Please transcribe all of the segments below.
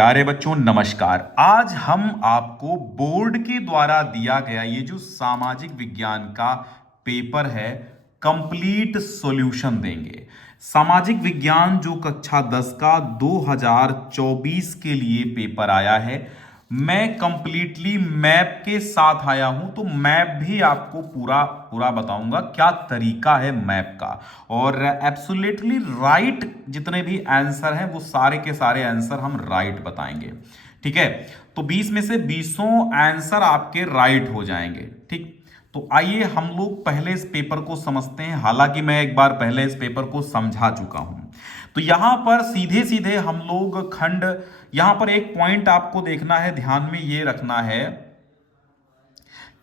प्यारे बच्चों नमस्कार। आज हम आपको बोर्ड के द्वारा दिया गया ये जो सामाजिक विज्ञान का पेपर है कंप्लीट सॉल्यूशन देंगे। सामाजिक विज्ञान जो कक्षा 10 का 2024 के लिए पेपर आया है, मैं कंप्लीटली मैप के साथ आया हूं। तो मैप भी आपको पूरा पूरा बताऊंगा क्या तरीका है मैप का, और एब्सोल्युटली राइट जितने भी आंसर हैं वो सारे के सारे आंसर हम राइट बताएंगे। ठीक है, तो 20 में से 20 आंसर आपके राइट हो जाएंगे। ठीक, तो आइए हम लोग पहले इस पेपर को समझते हैं। हालांकि मैं एक बार पहले इस पेपर को समझा चुका हूं। तो यहां पर सीधे सीधे हम लोग खंड, यहां पर एक पॉइंट आपको देखना है, ध्यान में ये रखना है,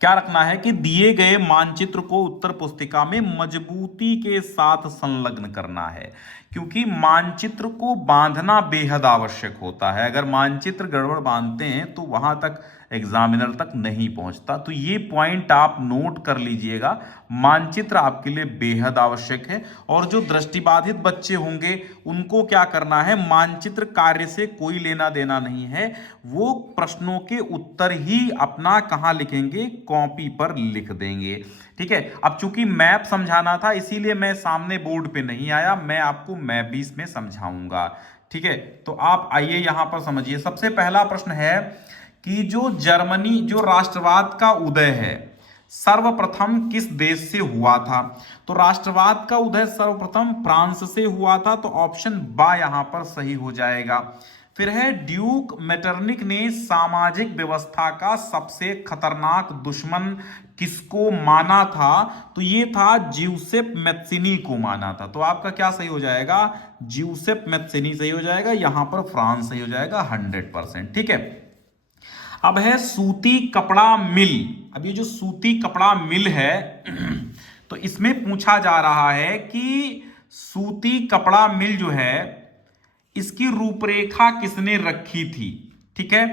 क्या रखना है कि दिए गए मानचित्र को उत्तर पुस्तिका में मजबूती के साथ संलग्न करना है, क्योंकि मानचित्र को बांधना बेहद आवश्यक होता है। अगर मानचित्र गड़बड़ बांधते हैं तो वहां तक एग्जामिनर तक नहीं पहुंचता। तो ये पॉइंट आप नोट कर लीजिएगा, मानचित्र आपके लिए बेहद आवश्यक है। और जो दृष्टिबाधित बच्चे होंगे उनको क्या करना है, मानचित्र कार्य से कोई लेना देना नहीं है, वो प्रश्नों के उत्तर ही अपना कहां लिखेंगे, कॉपी पर लिख देंगे। ठीक है, अब चूंकि मैप समझाना था इसीलिए मैं सामने बोर्ड पे नहीं आया, मैं आपको मैप भी इसमें समझाऊंगा। ठीक है, तो आप आइए यहां पर समझिए। सबसे पहला प्रश्न है कि जो जर्मनी, जो राष्ट्रवाद का उदय है सर्वप्रथम किस देश से हुआ था। तो राष्ट्रवाद का उदय सर्वप्रथम फ्रांस से हुआ था, तो ऑप्शन बा यहां पर सही हो जाएगा। फिर है ड्यूक मेटरनिक ने सामाजिक व्यवस्था का सबसे खतरनाक दुश्मन किसको माना था। तो ये था ज्यूसेप मैत्सिनी को माना था। तो आपका क्या सही हो जाएगा, ज्यूसेप मैत्सिनी सही हो जाएगा, यहां पर फ्रांस सही हो जाएगा 100%। ठीक है, अब है सूती कपड़ा मिल। अब ये जो सूती कपड़ा मिल है तो इसमें पूछा जा रहा है कि सूती कपड़ा मिल जो है इसकी रूपरेखा किसने रखी थी। ठीक है,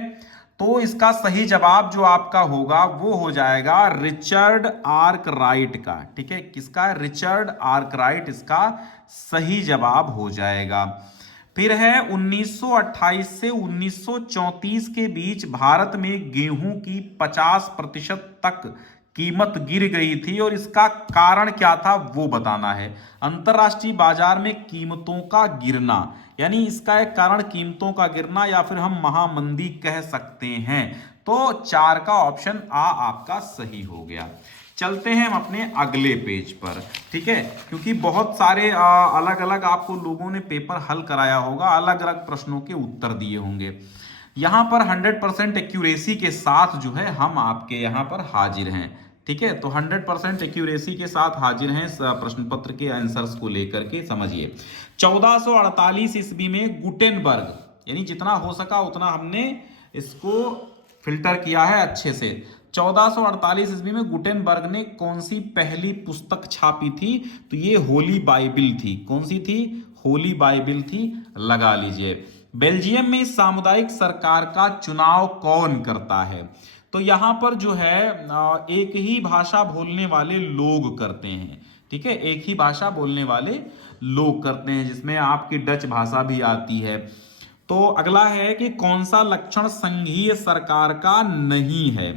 तो इसका सही जवाब जो आपका होगा वो हो जाएगा रिचर्ड आर्कराइट का। ठीक है, किसका, रिचर्ड आर्कराइट इसका सही जवाब हो जाएगा। फिर है 1928 से 1934 के बीच भारत में गेहूं की 50% तक कीमत गिर गई थी, और इसका कारण क्या था वो बताना है। अंतरराष्ट्रीय बाजार में कीमतों का गिरना, यानी इसका एक कारण कीमतों का गिरना, या फिर हम महामंदी कह सकते हैं। तो 4 का ऑप्शन आ आपका सही हो गया। चलते हैं हम अपने अगले पेज पर। ठीक है, क्योंकि बहुत सारे अलग अलग आपको लोगों ने पेपर हल कराया होगा, अलग अलग प्रश्नों के उत्तर दिए होंगे। यहां पर 100% एक्यूरेसी के साथ जो है हम आपके यहां पर हाजिर हैं। ठीक है, तो 100% एक्यूरेसी के साथ हाजिर हैं प्रश्न पत्र के आंसर्स को लेकर के। समझिए, 1448 ईस्वी में गुटेनबर्ग, यानी जितना हो सका उतना हमने इसको फिल्टर किया है अच्छे से। 1448 ईस्वी में गुटेनबर्ग ने कौन सी पहली पुस्तक छापी थी। तो ये होली बाइबिल थी। कौन सी थी, होली बाइबिल थी, लगा लीजिए। बेल्जियम में सामुदायिक सरकार का चुनाव कौन करता है। तो यहां पर जो है एक ही भाषा बोलने वाले लोग करते हैं। ठीक है, एक ही भाषा बोलने वाले लोग करते हैं, जिसमें आपकी डच भाषा भी आती है। तो अगला है कि कौन सा लक्षण संघीय सरकार का नहीं है।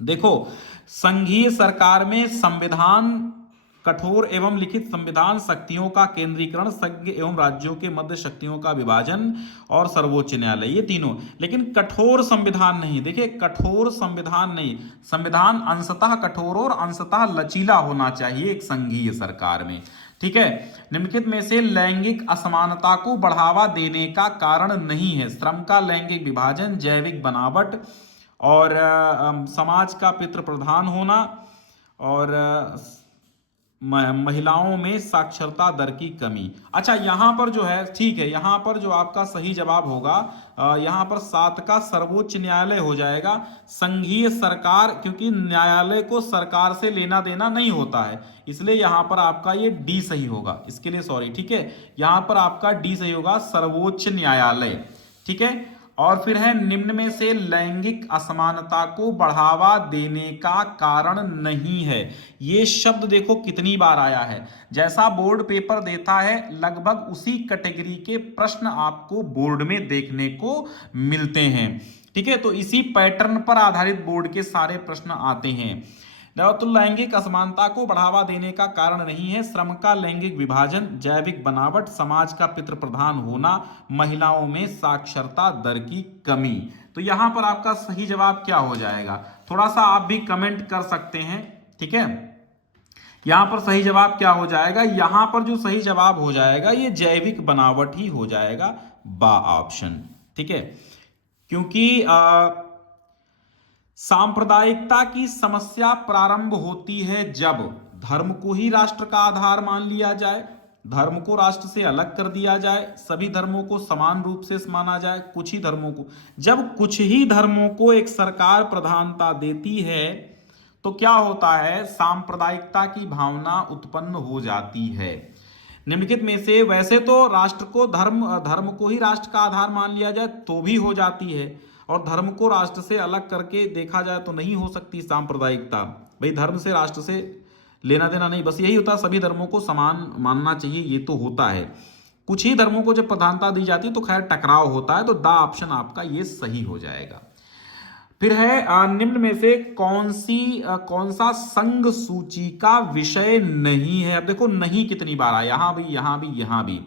देखो, संघीय सरकार में संविधान, कठोर एवं लिखित संविधान, शक्तियों का केंद्रीकरण, संघ एवं राज्यों के मध्य शक्तियों का विभाजन, और सर्वोच्च न्यायालय, ये तीनों। लेकिन कठोर संविधान नहीं। देखिए, कठोर संविधान नहीं, संविधान अंशतः कठोर और अंशतः लचीला होना चाहिए एक संघीय सरकार में। ठीक है, निम्नलिखित में से लैंगिक असमानता को बढ़ावा देने का कारण नहीं है। श्रम का लैंगिक विभाजन, जैविक बनावट, और समाज का पितृ प्रधान होना, और महिलाओं में साक्षरता दर की कमी। अच्छा, यहां पर जो है, ठीक है, यहां पर जो आपका सही जवाब होगा, यहां पर 7 का सर्वोच्च न्यायालय हो जाएगा। संघीय सरकार, क्योंकि न्यायालय को सरकार से लेना देना नहीं होता है, इसलिए यहां पर आपका ये डी सही होगा। इसके लिए सॉरी। ठीक है, यहां पर आपका डी सही होगा, सर्वोच्च न्यायालय। ठीक है, और फिर है निम्न में से लैंगिक असमानता को बढ़ावा देने का कारण नहीं है। ये शब्द देखो कितनी बार आया है। जैसा बोर्ड पेपर देता है लगभग उसी कैटेगरी के प्रश्न आपको बोर्ड में देखने को मिलते हैं। ठीक है, तो इसी पैटर्न पर आधारित बोर्ड के सारे प्रश्न आते हैं। तो लैंगिक असमानता को बढ़ावा देने का कारण नहीं है श्रम का लैंगिक विभाजन, जैविक बनावट, समाज का पितृ प्रधान होना, महिलाओं में साक्षरता दर की कमी। तो यहां पर आपका सही जवाब क्या हो जाएगा, थोड़ा सा आप भी कमेंट कर सकते हैं। ठीक है, यहां पर सही जवाब क्या हो जाएगा, यहां पर जो सही जवाब हो जाएगा ये जैविक बनावट ही हो जाएगा, बा ऑप्शन। ठीक है, क्योंकि सांप्रदायिकता की समस्या प्रारंभ होती है जब धर्म को ही राष्ट्र का आधार मान लिया जाए, धर्म को राष्ट्र से अलग कर दिया जाए, सभी धर्मों को समान रूप से माना जाए, कुछ ही धर्मों को, जब कुछ ही धर्मों को एक सरकार प्रधानता देती है तो क्या होता है, सांप्रदायिकता की भावना उत्पन्न हो जाती है। निम्नलिखित में से वैसे तो राष्ट्र को धर्म को ही राष्ट्र का आधार मान लिया जाए तो भी हो जाती है, और धर्म को राष्ट्र से अलग करके देखा जाए तो नहीं हो सकती सांप्रदायिकता। भाई धर्म से राष्ट्र से लेना देना नहीं, बस यही होता है सभी धर्मों को समान मानना चाहिए, ये तो होता है। कुछ ही धर्मों को जब प्रधानता दी जाती है तो खैर टकराव होता है, तो दा ऑप्शन आपका ये सही हो जाएगा। फिर है निम्न में से कौन सा संघ सूची का विषय नहीं है। अब देखो नहीं कितनी बार आया, यहां भी यहां भी यहां भी।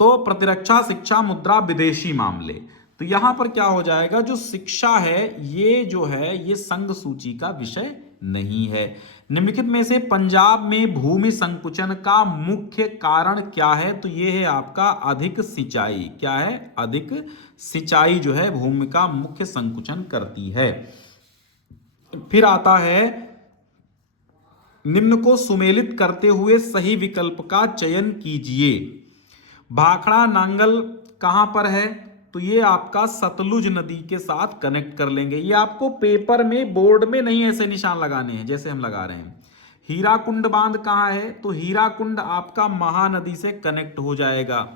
तो प्रतिरक्षा, शिक्षा, मुद्रा, विदेशी मामले, तो यहां पर क्या हो जाएगा, जो शिक्षा है ये जो है ये संघ सूची का विषय नहीं है। निम्नलिखित में से पंजाब में भूमि संकुचन का मुख्य कारण क्या है, तो ये है आपका अधिक सिंचाई। क्या है, अधिक सिंचाई जो है भूमि का मुख्य संकुचन करती है। फिर आता है निम्न को सुमेलित करते हुए सही विकल्प का चयन कीजिए। भाखड़ा नांगल कहां पर है, तो ये आपका सतलुज नदी के साथ कनेक्ट कर लेंगे। ये आपको पेपर में बोर्ड में नहीं ऐसे निशान लगाने हैं जैसे हम लगा रहे हैं। हीराकुंड बांध कहाँ है, तो हीराकुंड आपका महानदी से कनेक्ट हो जाएगा।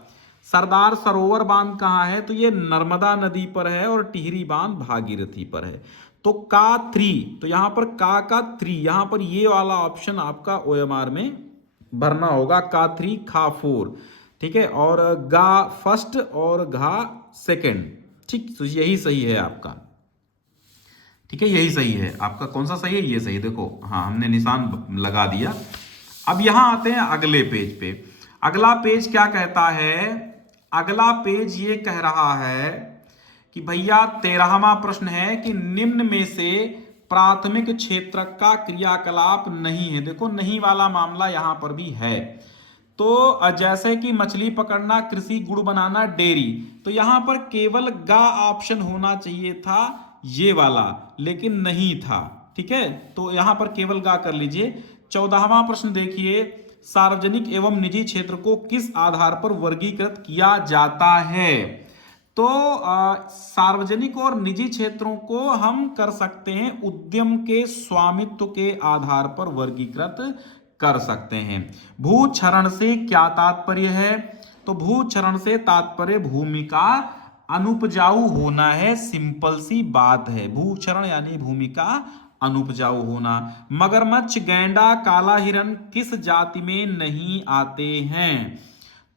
सरदार सरोवर बांध कहाँ है, तो ये नर्मदा नदी पर है, और टिहरी बांध भागीरथी पर है। तो का 3, तो यहां पर का 3, यहां पर ये वाला ऑप्शन आपका OMR में भरना होगा, का 3 खा 4। ठीक है, और गा फर्स्ट और घा सेकंड। ठीक, तो यही सही है आपका। ठीक है, यही सही है आपका। कौन सा सही है, ये सही, देखो हाँ हमने निशान लगा दिया। अब यहां आते हैं अगले पेज पे। अगला पेज क्या कहता है, अगला पेज ये कह रहा है कि भैया 13वां प्रश्न है कि निम्न में से प्राथमिक क्षेत्र का क्रियाकलाप नहीं है। देखो नहीं वाला मामला यहां पर भी है। तो जैसे कि मछली पकड़ना, कृषि, गुड़ बनाना, डेयरी, तो यहां पर केवल गा ऑप्शन होना चाहिए था ये वाला, लेकिन नहीं था। ठीक है, तो यहां पर केवल गा कर लीजिए। 14वां प्रश्न देखिए, सार्वजनिक एवं निजी क्षेत्र को किस आधार पर वर्गीकृत किया जाता है। तो सार्वजनिक और निजी क्षेत्रों को हम कर सकते हैं उद्यम के स्वामित्व के आधार पर वर्गीकृत कर सकते हैं। भूक्षरण से क्या तात्पर्य है, तो भूक्षरण से तात्पर्य भूमि का अनुपजाऊ होना है, सिंपल सी बात है। भूक्षरण यानी भूमि का अनुपजाऊ होना। मगरमच्छ, गैंडा, काला हिरन किस जाति में नहीं आते हैं,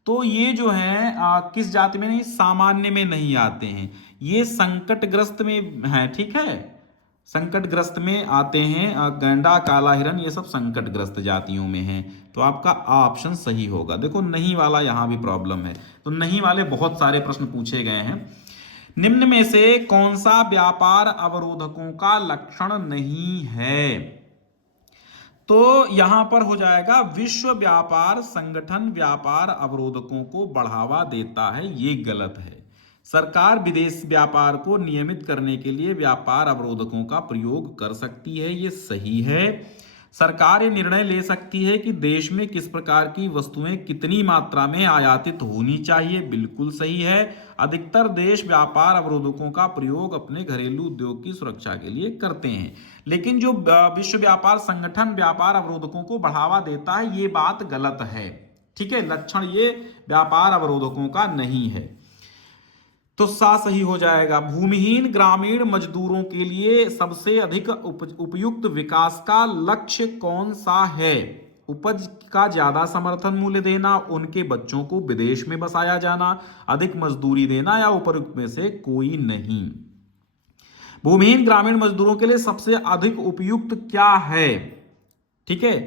तो ये जो है किस जाति में नहीं, सामान्य में नहीं आते हैं, ये संकटग्रस्त में है। ठीक है, संकटग्रस्त में आते हैं। गैंडा, काला हिरन ये सब संकटग्रस्त जातियों में हैं, तो आपका ऑप्शन सही होगा। देखो नहीं वाला यहां भी प्रॉब्लम है, तो नहीं वाले बहुत सारे प्रश्न पूछे गए हैं। निम्न में से कौन सा व्यापार अवरोधकों का लक्षण नहीं है, तो यहां पर हो जाएगा विश्व व्यापार संगठन व्यापार अवरोधकों को बढ़ावा देता है, ये गलत है। सरकार विदेश व्यापार को नियमित करने के लिए व्यापार अवरोधकों का प्रयोग कर सकती है, ये सही है। सरकार ये निर्णय ले सकती है कि देश में किस प्रकार की वस्तुएं कितनी मात्रा में आयातित होनी चाहिए, बिल्कुल सही है। अधिकतर देश व्यापार अवरोधकों का प्रयोग अपने घरेलू उद्योग की सुरक्षा के लिए करते हैं, लेकिन जो विश्व व्यापार संगठन व्यापार अवरोधकों को बढ़ावा देता है ये बात गलत है। ठीक है, लक्षण ये व्यापार अवरोधकों का नहीं है। तो सा सही हो जाएगा। भूमिहीन ग्रामीण मजदूरों के लिए सबसे अधिक उपयुक्त विकास का लक्ष्य कौन सा है? उपज का ज्यादा समर्थन मूल्य देना, उनके बच्चों को विदेश में बसाया जाना, अधिक मजदूरी देना, या उपयुक्त में से कोई नहीं। भूमिहीन ग्रामीण मजदूरों के लिए सबसे अधिक उपयुक्त क्या है? ठीक है,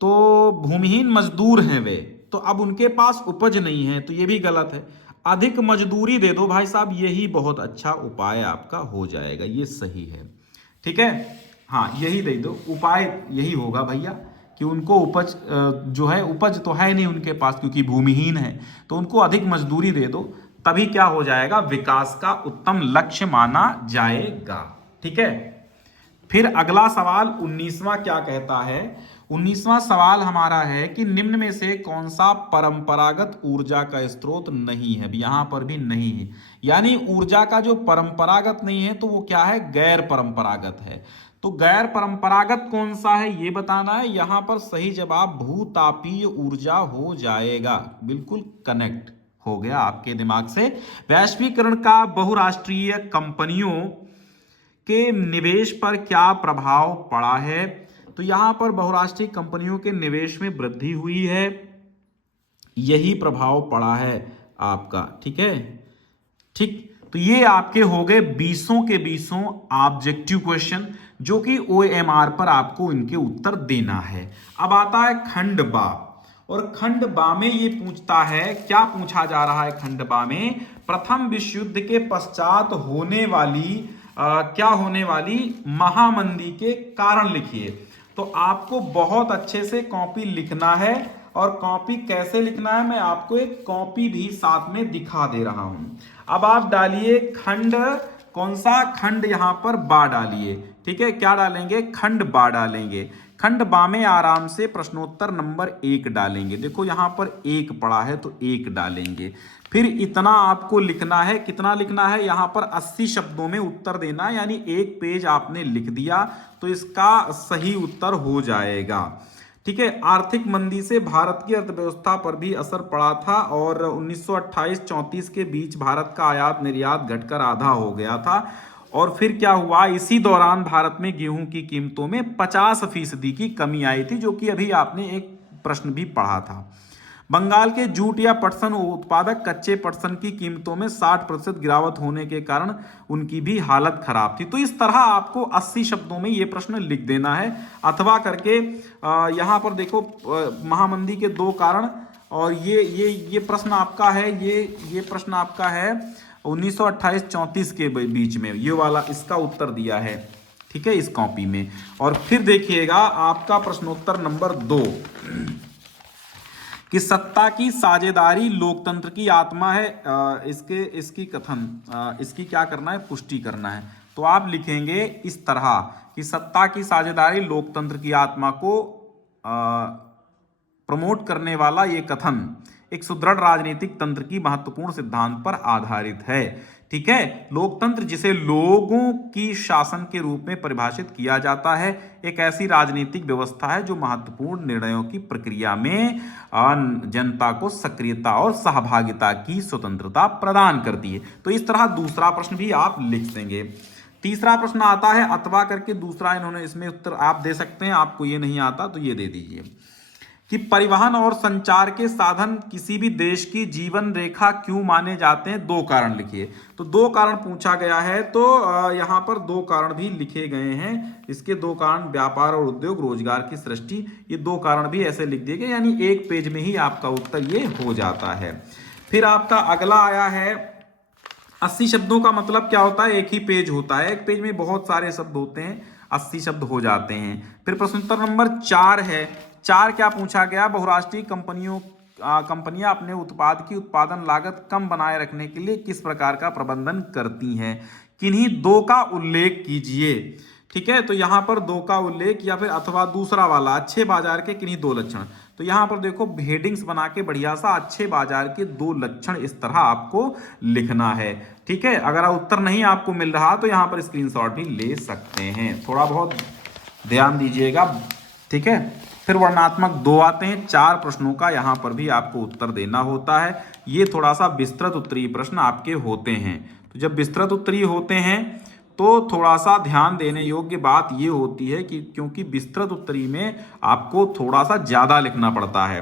तो भूमिहीन मजदूर हैं वे, तो अब उनके पास उपज नहीं है, तो ये भी गलत है। अधिक मजदूरी दे दो भाई साहब, यही बहुत अच्छा उपाय आपका हो जाएगा, ये सही है। ठीक है, हाँ यही दे दो, उपाय यही होगा भैया कि उनको उपज जो है, उपज तो है नहीं उनके पास क्योंकि भूमिहीन है, तो उनको अधिक मजदूरी दे दो, तभी क्या हो जाएगा, विकास का उत्तम लक्ष्य माना जाएगा। ठीक है, फिर अगला सवाल 19वां क्या कहता है? 19वां सवाल हमारा है कि निम्न में से कौन सा परंपरागत ऊर्जा का स्रोत नहीं है? यहां पर भी नहीं है, यानी ऊर्जा का जो परंपरागत नहीं है तो वो क्या है, गैर परंपरागत है। तो गैर परंपरागत कौन सा है ये बताना है। यहां पर सही जवाब भूतापीय ऊर्जा हो जाएगा, बिल्कुल कनेक्ट हो गया आपके दिमाग से। वैश्वीकरण का बहुराष्ट्रीय कंपनियों के निवेश पर क्या प्रभाव पड़ा है? तो यहां पर बहुराष्ट्रीय कंपनियों के निवेश में वृद्धि हुई है, यही प्रभाव पड़ा है आपका। ठीक है, ठीक, तो ये आपके हो गए 20 के 20 ऑब्जेक्टिव क्वेश्चन, जो कि OMR पर आपको इनके उत्तर देना है। अब आता है खंड बा, और खंड बा में ये पूछता है, क्या पूछा जा रहा है खंड बा में? प्रथम विश्व युद्ध के पश्चात होने वाली क्या होने वाली महामंदी के कारण लिखिए। तो आपको बहुत अच्छे से कॉपी लिखना है, और कॉपी कैसे लिखना है मैं आपको एक कॉपी भी साथ में दिखा दे रहा हूं। अब आप डालिए खंड, कौन सा खंड, यहां पर बा डालिए। ठीक है, क्या डालेंगे, खंड बा डालेंगे। खंड बा में आराम से प्रश्नोत्तर नंबर 1 डालेंगे। देखो यहां पर 1 पड़ा है तो 1 डालेंगे। फिर इतना आपको लिखना है, कितना लिखना है, यहां पर 80 शब्दों में उत्तर देना, यानी 1 पेज आपने लिख दिया तो इसका सही उत्तर हो जाएगा। ठीक है, आर्थिक मंदी से भारत की अर्थव्यवस्था पर भी असर पड़ा था, और 1928-34 के बीच भारत का आयात निर्यात घटकर आधा हो गया था। और फिर क्या हुआ, इसी दौरान भारत में गेहूं की कीमतों में 50% की कमी आई थी, जो कि अभी आपने एक प्रश्न भी पढ़ा था। बंगाल के जूट या पटसन उत्पादक कच्चे पटसन की कीमतों में 60% गिरावट होने के कारण उनकी भी हालत खराब थी। तो इस तरह आपको 80 शब्दों में ये प्रश्न लिख देना है, अथवा करके यहाँ पर देखो महामंदी के 2 कारण, और ये प्रश्न आपका है, ये प्रश्न आपका है 1928-34 के बीच में, ये वाला इसका उत्तर दिया है। ठीक है, इस कॉपी में। और फिर देखिएगा आपका प्रश्नोत्तर नंबर 2 कि सत्ता की साझेदारी लोकतंत्र की आत्मा है, इसकी कथन, इसकी क्या करना है, पुष्टि करना है। तो आप लिखेंगे इस तरह कि सत्ता की साझेदारी लोकतंत्र की आत्मा को प्रमोट करने वाला ये कथन एक सुदृढ़ राजनीतिक तंत्र की महत्वपूर्ण सिद्धांत पर आधारित है। ठीक है, लोकतंत्र जिसे लोगों की शासन के रूप में परिभाषित किया जाता है, एक ऐसी राजनीतिक व्यवस्था है जो महत्वपूर्ण निर्णयों की प्रक्रिया में जनता को सक्रियता और सहभागिता की स्वतंत्रता प्रदान करती है। तो इस तरह दूसरा प्रश्न भी आप लिख देंगे। तीसरा प्रश्न आता है अथवा करके, दूसरा इन्होंने इसमें उत्तर आप दे सकते हैं, आपको ये नहीं आता तो ये दे दीजिए कि परिवहन और संचार के साधन किसी भी देश की जीवन रेखा क्यों माने जाते हैं? 2 कारण लिखिए। तो 2 कारण पूछा गया है, तो यहाँ पर 2 कारण भी लिखे गए हैं। इसके 2 कारण, व्यापार और उद्योग, रोजगार की सृष्टि, ये 2 कारण भी ऐसे लिख दिए गए, यानी 1 पेज में ही आपका उत्तर ये हो जाता है। फिर आपका अगला आया है 80 शब्दों का मतलब क्या होता है, 1 ही पेज होता है, 1 पेज में बहुत सारे शब्द होते हैं, 80 शब्द हो जाते हैं। फिर प्रश्नोत्तर नंबर 4 है। 4 क्या पूछा गया, बहुराष्ट्रीय कंपनियां अपने उत्पाद की उत्पादन लागत कम बनाए रखने के लिए किस प्रकार का प्रबंधन करती हैं? किन्हीं 2 का उल्लेख कीजिए। ठीक है, तो यहां पर 2 का उल्लेख, या फिर अथवा दूसरा वाला अच्छे बाजार के किन्हीं 2 लक्षण। तो यहां पर देखो हेडिंग्स बना के बढ़िया सा अच्छे बाजार के 2 लक्षण इस तरह आपको लिखना है। ठीक है, अगर उत्तर नहीं आपको मिल रहा तो यहां पर स्क्रीनशॉट भी ले सकते हैं, थोड़ा बहुत ध्यान दीजिएगा। ठीक है, फिर वर्णनात्मक 2 आते हैं। 4 प्रश्नों का यहाँ पर भी आपको उत्तर देना होता है। ये थोड़ा सा विस्तृत उत्तरीय प्रश्न आपके होते हैं। तो जब विस्तृत उत्तरीय होते हैं तो थोड़ा सा ध्यान देने योग्य बात ये होती है कि क्योंकि विस्तृत उत्तरीय में आपको थोड़ा सा ज्यादा लिखना पड़ता है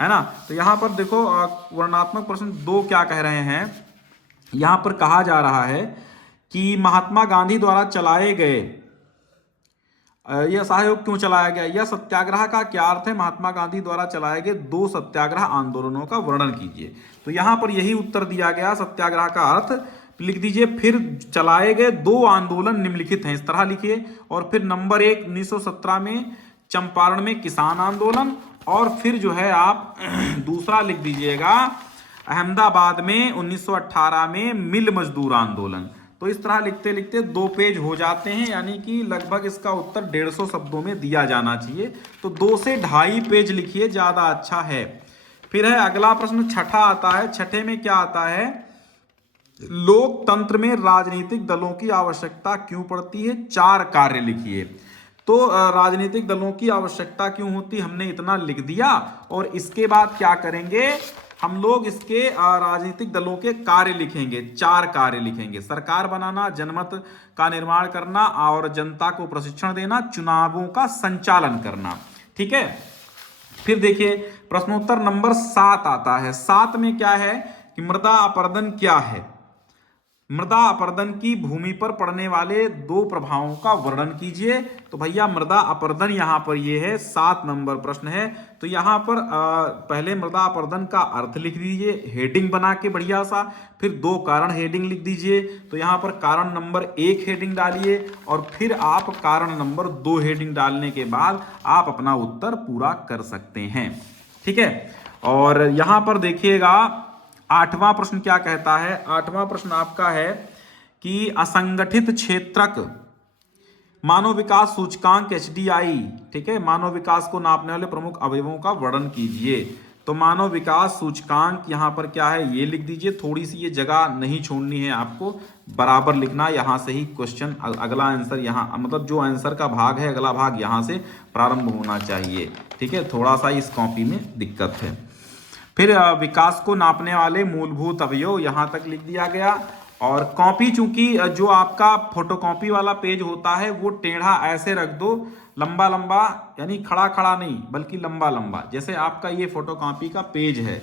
ना। तो यहाँ पर देखो वर्णनात्मक प्रश्न 2 क्या कह रहे हैं। यहाँ पर कहा जा रहा है कि महात्मा गांधी द्वारा चलाए गए यह असहयोग क्यों चलाया गया, यह सत्याग्रह का क्या अर्थ है, महात्मा गांधी द्वारा चलाए गए 2 सत्याग्रह आंदोलनों का वर्णन कीजिए। तो यहां पर यही उत्तर दिया गया, सत्याग्रह का अर्थ लिख दीजिए। फिर चलाए गए 2 आंदोलन निम्नलिखित हैं, इस तरह लिखिए। और फिर नंबर 1 1917 में चंपारण में किसान आंदोलन, और फिर जो है आप दूसरा लिख दीजिएगा अहमदाबाद में 1918 में मिल मजदूर आंदोलन। तो इस तरह लिखते लिखते 2 पेज हो जाते हैं, यानी कि लगभग इसका उत्तर 150 शब्दों में दिया जाना चाहिए। तो 2 से 2.5 पेज लिखिए, ज्यादा अच्छा है। फिर है अगला प्रश्न, छठा आता है। छठे में क्या आता है, लोकतंत्र में राजनीतिक दलों की आवश्यकता क्यों पड़ती है, 4 कार्य लिखिए। तो राजनीतिक दलों की आवश्यकता क्यों होती, हमने इतना लिख दिया। और इसके बाद क्या करेंगे हम लोग, इसके राजनीतिक दलों के कार्य लिखेंगे। 4 कार्य लिखेंगे, सरकार बनाना, जनमत का निर्माण करना, और जनता को प्रशिक्षण देना, चुनावों का संचालन करना। ठीक है। फिर देखिए प्रश्नोत्तर नंबर 7 आता है। 7 में क्या है कि मृदा अपरदन क्या है। मृदा अपरदन की भूमि पर पड़ने वाले 2 प्रभावों का वर्णन कीजिए। तो भैया मृदा अपरदन यहां पर ये है, 7 नंबर प्रश्न है। तो यहां पर पहले मृदा अपरदन का अर्थ लिख दीजिए, हेडिंग बना के बढ़िया सा। फिर 2 कारण हेडिंग लिख दीजिए। तो यहां पर कारण नंबर 1 हेडिंग डालिए, और फिर आप कारण नंबर 2 हेडिंग डालने के बाद आप अपना उत्तर पूरा कर सकते हैं। ठीक है। और यहां पर देखिएगा 8वां प्रश्न क्या कहता है। 8वां प्रश्न आपका है कि असंगठित क्षेत्रक मानव विकास सूचकांक HDI, ठीक है, मानव विकास को नापने वाले प्रमुख अवयवों का वर्णन कीजिए। तो मानव विकास सूचकांक यहां पर क्या है ये लिख दीजिए। थोड़ी सी ये जगह नहीं छोड़नी है आपको, बराबर लिखना। यहां से ही क्वेश्चन अगला आंसर यहां, मतलब जो आंसर का भाग है अगला भाग यहां से प्रारंभ होना चाहिए। ठीक है, थोड़ा सा इस कॉपी में दिक्कत है। फिर विकास को नापने वाले मूलभूत अवयव यहां तक लिख दिया गया। और कॉपी, चूंकि जो आपका फोटोकॉपी वाला पेज होता है वो टेढ़ा ऐसे रख दो, लंबा लंबा, यानी खड़ा खड़ा नहीं बल्कि लंबा लंबा। जैसे आपका ये फोटोकॉपी का पेज है,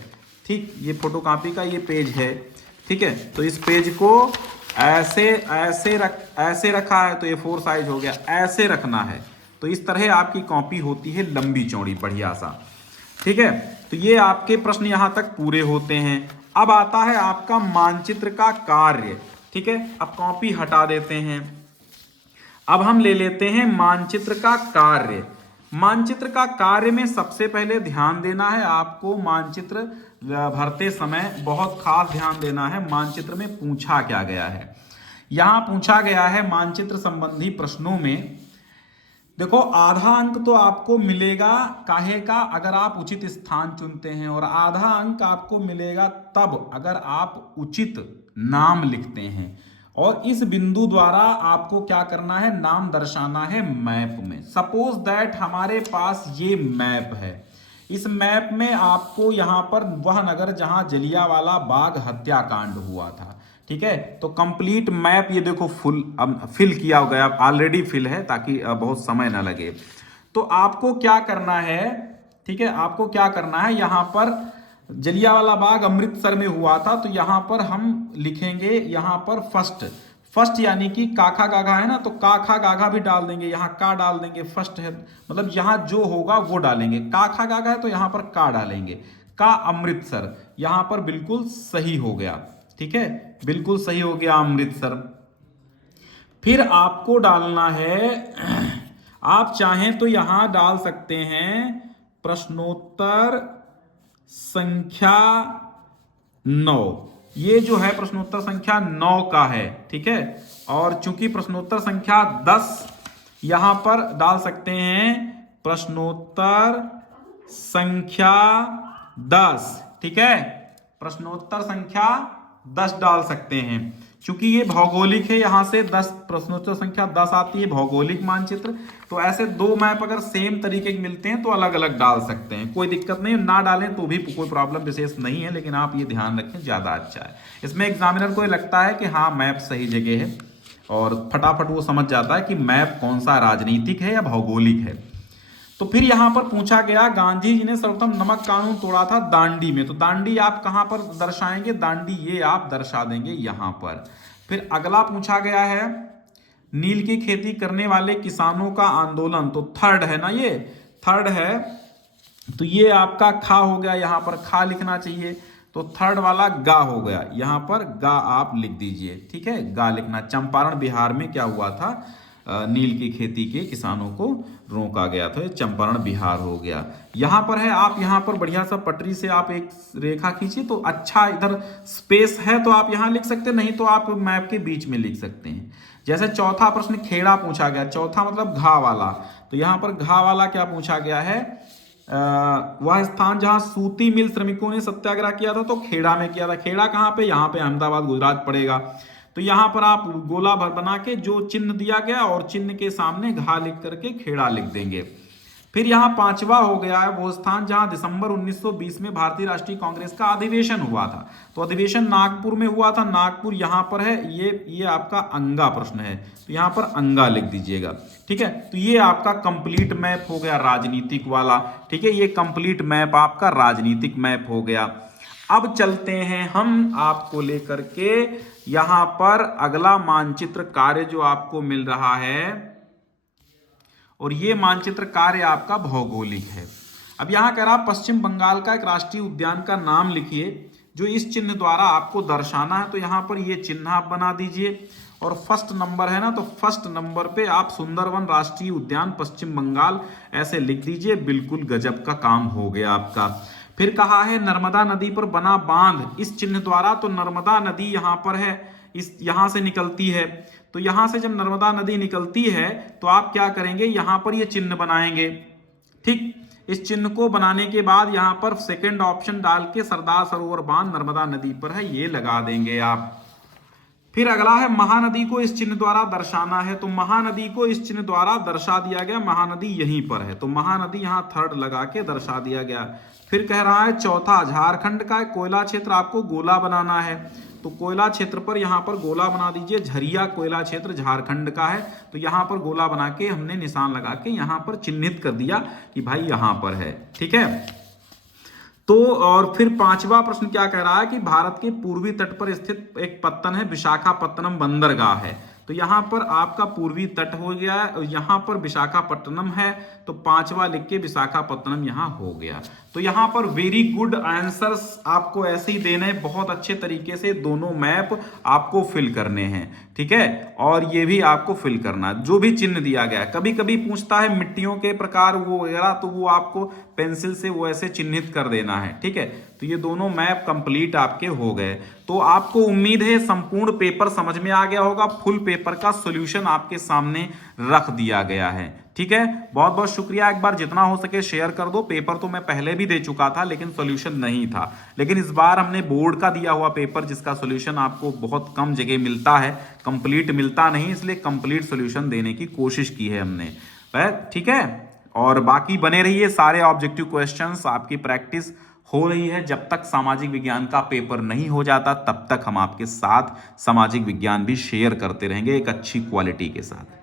ठीक, ये फोटोकॉपी का ये पेज है। ठीक है, तो इस पेज को ऐसे रखा है तो ये 4 साइज हो गया, ऐसे रखना है। तो इस तरह आपकी कॉपी होती है लंबी चौड़ी बढ़िया सा। ठीक है, तो ये आपके प्रश्न यहां तक पूरे होते हैं। अब आता है आपका मानचित्र का कार्य। ठीक है, अब कॉपी हटा देते हैं, अब हम ले लेते हैं मानचित्र का कार्य। मानचित्र का कार्य में सबसे पहले ध्यान देना है आपको, मानचित्र भरते समय बहुत खास ध्यान देना है मानचित्र में पूछा क्या गया है। यहां पूछा गया है मानचित्र संबंधी प्रश्नों में, देखो आधा अंक तो आपको मिलेगा काहे का, अगर आप उचित स्थान चुनते हैं, और आधा अंक आपको मिलेगा तब अगर आप उचित नाम लिखते हैं। और इस बिंदु द्वारा आपको क्या करना है, नाम दर्शाना है मैप में। सपोज दैट हमारे पास ये मैप है, इस मैप में आपको यहां पर वह नगर जहां जलियांवाला बाग हत्याकांड हुआ था। ठीक है, तो कंप्लीट मैप ये देखो फुल फिल किया गया, ऑलरेडी फिल है ताकि बहुत समय ना लगे। तो आपको क्या करना है, ठीक है, आपको क्या करना है, यहां पर जलियांवाला बाग अमृतसर में हुआ था, तो यहां पर हम लिखेंगे यहां पर फर्स्ट यानी कि काखा गाघा है ना, तो काखा गाघा भी डाल देंगे, यहाँ का डाल देंगे, फर्स्ट है मतलब यहाँ जो होगा वो डालेंगे। काखा गाघा है तो यहाँ पर का डालेंगे, का अमृतसर, यहाँ पर बिल्कुल सही हो गया। ठीक है, बिल्कुल सही हो गया अमृतसर। फिर आपको डालना है, आप चाहें तो यहां डाल सकते हैं प्रश्नोत्तर संख्या 9। ये जो है प्रश्नोत्तर संख्या 9 का है। ठीक है, और चूंकि प्रश्नोत्तर संख्या 10 यहां पर डाल सकते हैं प्रश्नोत्तर संख्या 10। ठीक है, प्रश्नोत्तर संख्या 10 डाल सकते हैं। चूंकि ये भौगोलिक है, यहां से 10 प्रश्नोत्तर संख्या 10 आती है भौगोलिक मानचित्र, तो ऐसे दो मैप अगर सेम तरीके के मिलते हैं तो अलग अलग डाल सकते हैं, कोई दिक्कत नहीं, ना डालें तो भी कोई प्रॉब्लम विशेष नहीं है, लेकिन आप ये ध्यान रखें ज्यादा अच्छा है। इसमें एग्जामिनर को लगता है कि हाँ मैप सही जगह है और फटाफट वो समझ जाता है कि मैप कौन सा राजनीतिक है या भौगोलिक है। तो फिर यहां पर पूछा गया गांधी जी ने सर्वप्रथम नमक कानून तोड़ा था दांडी में, तो दांडी आप कहां पर दर्शाएंगे, दांडी ये आप दर्शा देंगे यहां पर। फिर अगला पूछा गया है नील की खेती करने वाले किसानों का आंदोलन, तो थर्ड है ना, ये थर्ड है, तो ये आपका खा हो गया, यहां पर खा लिखना चाहिए, तो थर्ड वाला गा हो गया, यहां पर गा आप लिख दीजिए, ठीक है, गा लिखना। चंपारण बिहार में क्या हुआ था, नील की खेती के किसानों को रोका गया था, चंपारण बिहार हो गया। यहां पर है, आप यहां पर बढ़िया सा पटरी से आप एक रेखा खींचिए, तो अच्छा इधर स्पेस है तो आप यहां लिख सकते हैं, नहीं तो आप मैप के बीच में लिख सकते हैं। जैसे चौथा प्रश्न खेड़ा पूछा गया, चौथा मतलब घा वाला, तो यहां पर घा वाला क्या पूछा गया है, वह स्थान जहां सूती मिल श्रमिकों ने सत्याग्रह किया था, तो खेड़ा में किया था। खेड़ा कहां पे, यहां पे अहमदाबाद गुजरात पड़ेगा। तो यहां पर आप गोला भर बना के जो चिन्ह दिया गया और चिन्ह के सामने घा लिख करके खेड़ा लिख देंगे। फिर यहां पांचवा हो गया है वो स्थान जहां दिसंबर 1920 में भारतीय राष्ट्रीय कांग्रेस का अधिवेशन हुआ था, तो अधिवेशन नागपुर में हुआ था, नागपुर यहां पर है, ये आपका अंगा प्रश्न है, तो यहां पर अंगा लिख दीजिएगा, ठीक है। तो ये आपका कंप्लीट मैप हो गया राजनीतिक वाला, ठीक है, ये कंप्लीट मैप आपका राजनीतिक मैप हो गया। अब चलते हैं हम आपको लेकर के यहां पर अगला मानचित्र कार्य जो आपको मिल रहा है, और ये मानचित्र कार्य आपका भौगोलिक है। अब यहां कह रहा पश्चिम बंगाल का एक राष्ट्रीय उद्यान का नाम लिखिए जो इस चिन्ह द्वारा आपको दर्शाना है, तो यहां पर ये चिन्ह आप बना दीजिए। और फर्स्ट नंबर है ना, तो फर्स्ट नंबर पे आप सुंदरवन राष्ट्रीय उद्यान पश्चिम बंगाल ऐसे लिख दीजिए, बिल्कुल गजब का काम हो गया आपका। फिर कहा है नर्मदा नदी पर बना बांध इस चिन्ह द्वारा, तो नर्मदा नदी यहां पर है, इस यहां से निकलती है, तो यहां से जब नर्मदा नदी निकलती है तो आप क्या करेंगे, यहां पर ये चिन्ह बनाएंगे, ठीक। इस चिन्ह को बनाने के बाद यहां पर सेकंड ऑप्शन डाल के सरदार सरोवर बांध नर्मदा नदी पर है, ये लगा देंगे आप। फिर अगला है महानदी को इस चिन्ह द्वारा दर्शाना है, तो महानदी को इस चिन्ह द्वारा दर्शा दिया गया, महानदी यहीं पर है, तो महानदी यहां थर्ड लगा के दर्शा दिया गया। फिर कह रहा है चौथा झारखंड का कोयला क्षेत्र आपको गोला बनाना है, तो कोयला क्षेत्र पर यहां पर गोला बना दीजिए, झरिया कोयला क्षेत्र झारखंड का है, तो यहां पर गोला बना के हमने निशान लगा के यहां पर चिन्हित कर दिया कि भाई यहां पर है, ठीक है। तो और फिर पांचवा प्रश्न क्या कह रहा है कि भारत के पूर्वी तट पर स्थित एक पत्तन है, विशाखापत्तनम बंदरगाह है, तो यहां पर आपका पूर्वी तट हो गया है और यहां पर विशाखापट्टनम है, तो पांचवा लिख के विशाखापट्टनम यहां हो गया। तो यहां पर वेरी गुड आंसर्स आपको ऐसे ही देने, बहुत अच्छे तरीके से दोनों मैप आपको फिल करने हैं, ठीक है, और ये भी आपको फिल करना जो भी चिन्ह दिया गया है। कभी कभी पूछता है मिट्टियों के प्रकार वो वगैरह, तो वो आपको पेंसिल से वो ऐसे चिन्हित कर देना है, ठीक है। तो ये दोनों मैप कंप्लीट आपके हो गए। तो आपको उम्मीद है संपूर्ण पेपर समझ में आ गया होगा, फुल पेपर का सॉल्यूशन आपके सामने रख दिया गया है, ठीक है। बहुत बहुत शुक्रिया, एक बार जितना हो सके शेयर कर दो। पेपर तो मैं पहले भी दे चुका था लेकिन सॉल्यूशन नहीं था, लेकिन इस बार हमने बोर्ड का दिया हुआ पेपर जिसका सॉल्यूशन आपको बहुत कम जगह मिलता है, कंप्लीट मिलता नहीं, इसलिए कंप्लीट सॉल्यूशन देने की कोशिश की है हमने, ठीक है। और बाकी बने रहिए, सारे ऑब्जेक्टिव क्वेश्चंस आपकी प्रैक्टिस हो रही है। जब तक सामाजिक विज्ञान का पेपर नहीं हो जाता तब तक हम आपके साथ सामाजिक विज्ञान भी शेयर करते रहेंगे एक अच्छी क्वालिटी के साथ।